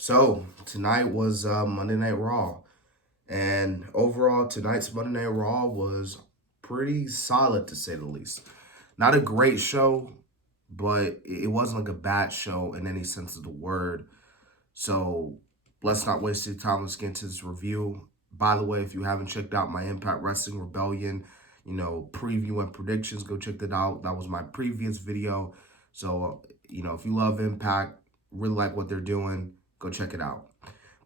So tonight was Monday Night Raw, and overall tonight's Monday Night Raw was pretty solid to say the least. Not a great show, but it wasn't like a bad show in any sense of the word. So let's not waste your time. Let's get into this review. By the way, if you haven't checked out my Impact Wrestling Rebellion, preview and predictions, go check that out. That was my previous video. So, if you love Impact, really like what they're doing, go check it out.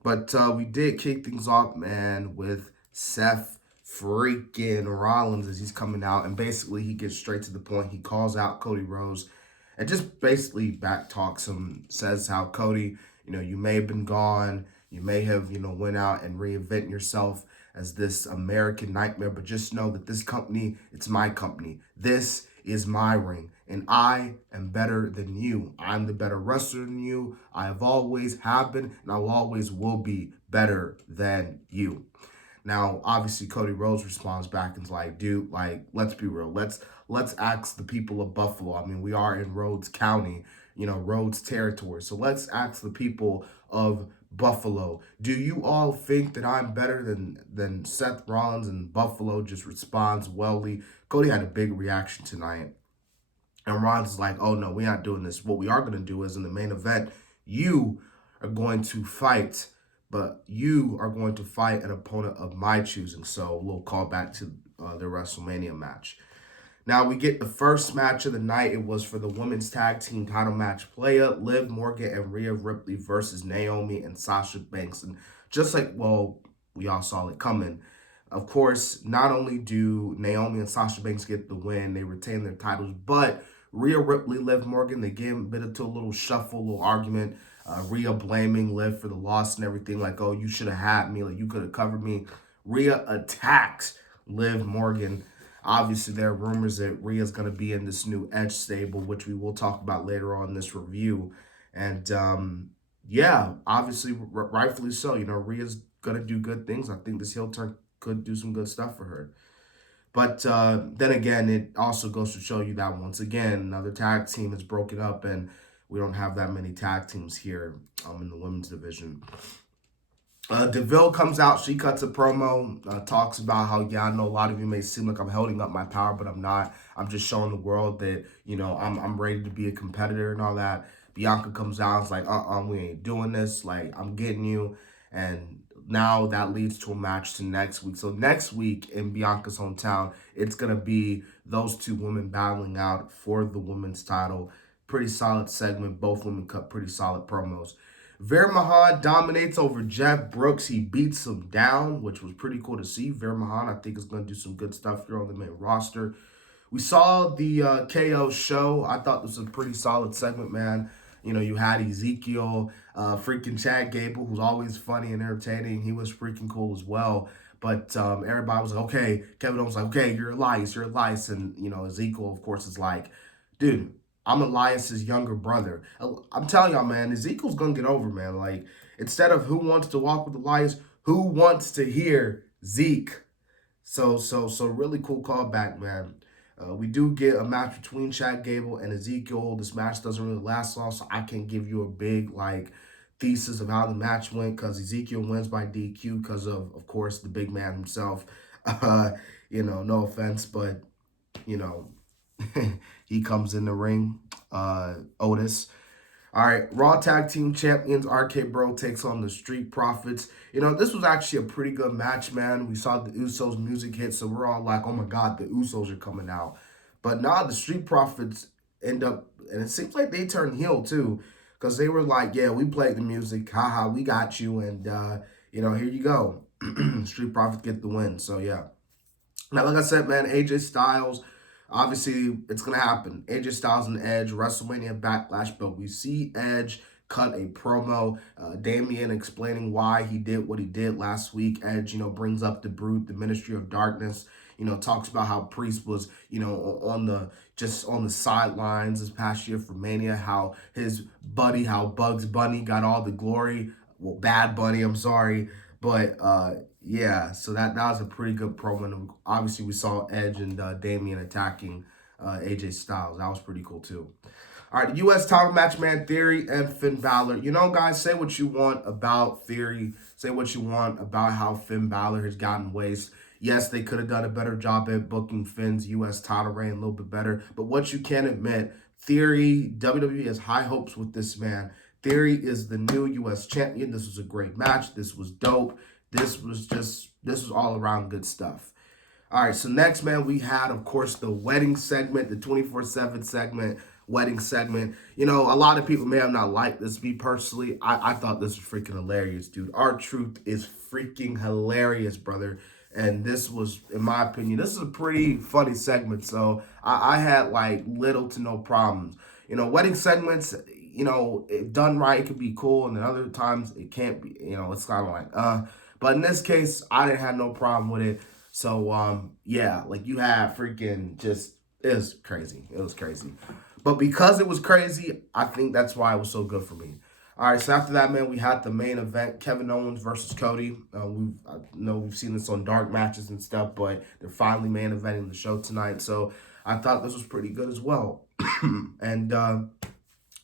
But we did kick things off, man, with Seth freaking Rollins as he's coming out. And basically, he gets straight to the point. He calls out Cody Rhodes and just basically back talks him, says how Cody, you may have been gone. You may have, went out and reinvent yourself as this American nightmare. But just know that this company, it's my company. This is my ring. And I am better than you. I'm the better wrestler than you. I have always have been, and I will always will be better than you. Now, obviously, Cody Rhodes responds back and's like, dude, like, let's be real. Let's ask the people of Buffalo. I mean, we are in Rhodes County, Rhodes territory. So let's ask the people of Buffalo. Do you all think that I'm better than Seth Rollins? And Buffalo just responds wellly. Cody had a big reaction tonight. And Rollins is like, oh no, we're not doing this. What we are going to do is in the main event, you are going to fight, but you are going to fight an opponent of my choosing. So a little callback to the WrestleMania match. Now we get the first match of the night. It was for the women's tag team title match. Playa, Liv Morgan, and Rhea Ripley versus Naomi and Sasha Banks. And just like, well, we all saw it coming. Of course, not only do Naomi and Sasha Banks get the win, they retain their titles, but Rhea Ripley, Liv Morgan, they get a bit into a little shuffle, a little argument. Rhea blaming Liv for the loss and everything, like, oh, you should have had me, like, you could have covered me. Rhea attacks Liv Morgan. Obviously, there are rumors that Rhea's going to be in this new Edge stable, which we will talk about later on in this review. And, yeah, obviously, rightfully so. Rhea's going to do good things. I think this heel turn could do some good stuff for her. But then again, it also goes to show you that once again, another tag team is broken up, and we don't have that many tag teams here in the women's division. DeVille comes out. She cuts a promo, talks about how, yeah, I know a lot of you may seem like I'm holding up my power, but I'm not. I'm just showing the world that, I'm ready to be a competitor and all that. Bianca comes out. It's like, we ain't doing this. Like, I'm getting you. And now that leads to a match to next week. So next week in Bianca's hometown, it's going to be those two women battling out for the women's title. Pretty solid segment. Both women cut pretty solid promos. Veer Mahan dominates over Jeff Brooks. He beats him down, which was pretty cool to see. Veer Mahan, I think, is going to do some good stuff here on the main roster. We saw the KO show. I thought this was a pretty solid segment, man. You had Ezekiel, freaking Chad Gable, who's always funny and entertaining. He was freaking cool as well. But everybody was like, okay. Kevin Owens was like, okay, you're Elias. And, Ezekiel, of course, is like, dude, I'm Elias's younger brother. I'm telling y'all, man, Ezekiel's going to get over, man. Like, instead of who wants to walk with Elias, who wants to hear Zeke? So really cool callback, man. We do get a match between Chad Gable and Ezekiel. This match doesn't really last long, so I can't give you a big, thesis of how the match went because Ezekiel wins by DQ because of course, the big man himself. No offense, but, you know, he comes in the ring. Otis. All right, Raw Tag Team Champions RK Bro takes on the Street Profits. This was actually a pretty good match, man. We saw the Usos music hit, so we're all like, oh my God, the Usos are coming out. But now the Street Profits end up, and it seems like they turned heel too, because they were like, yeah, we played the music, haha, we got you, and, here you go. Street Profits get the win, so yeah. Now, like I said, man, AJ Styles, obviously, it's going to happen. AJ Styles and Edge, WrestleMania Backlash, but we see Edge cut a promo. Damian explaining why he did what he did last week. Edge, brings up the Brute, the Ministry of Darkness. Talks about how Priest was, on the sidelines this past year for Mania. How his buddy, how Bugs Bunny got all the glory. Well, Bad Bunny, I'm sorry, but yeah, so that was a pretty good promo. And obviously, we saw Edge and Damian attacking AJ Styles. That was pretty cool, too. All right, the U.S. title match, man, Theory and Finn Balor. You know, guys, say what you want about Theory. Say what you want about how Finn Balor has gotten waste. Yes, they could have done a better job at booking Finn's U.S. title reign a little bit better. But what you can admit, Theory, WWE has high hopes with this man. Theory is the new U.S. champion. This was a great match. This was dope. This was all around good stuff. All right, so next, man, we had, of course, the wedding segment, the 24/7 segment, wedding segment. You know, a lot of people may have not liked this. Me personally, I thought this was freaking hilarious, dude. R-Truth is freaking hilarious, brother. And this was, in my opinion, this is a pretty funny segment. So I had like little to no problems. You know, wedding segments, you know, if done right, it could be cool, and then other times it can't be. You know, it's kind of like. But in this case, I didn't have no problem with it. So yeah, like you had freaking just it was crazy. It was crazy. But because it was crazy, I think that's why it was so good for me. All right, so after that, man, we had the main event: Kevin Owens versus Cody. I know we've seen this on dark matches and stuff, but they're finally main eventing the show tonight. So I thought this was pretty good as well. And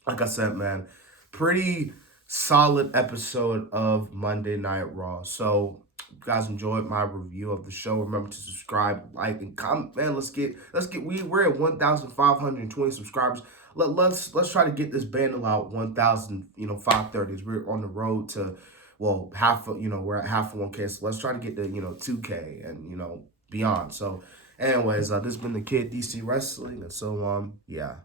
like I said, man, pretty solid episode of Monday Night Raw. So if you guys enjoyed my review of the show, remember to subscribe, like, and comment. Man, we're at 1,520 subscribers. Let's try to get this bundle out 1,000, 530s. We're on the road to, well, we're at half of 1K. So let's try to get to 2K and beyond. So anyways, this has been the Kid DC Wrestling, and so yeah.